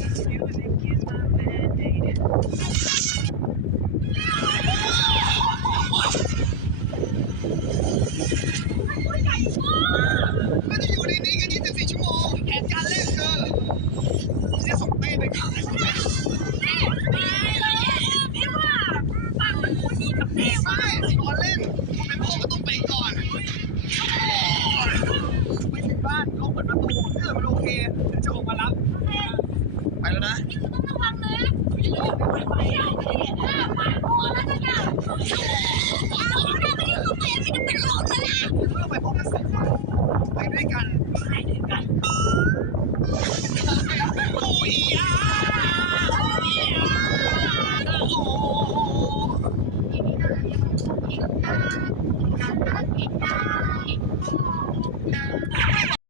ก็จะอยู่ในนี้กัน24 ชั่วโมงแผนการเล่นคือจะส่งเต้ไปก่อนไม่ตอนเล่นคนเป็นพ่อก็ต้องไปก่อนไปถึงบ้านเขาเปิดประตูถ้าเกิดมันโอเคเดี๋ยวจะออกมารับไปแล้วนะเราไปพบกันสิไปด้วยกันโอ้ยโอ้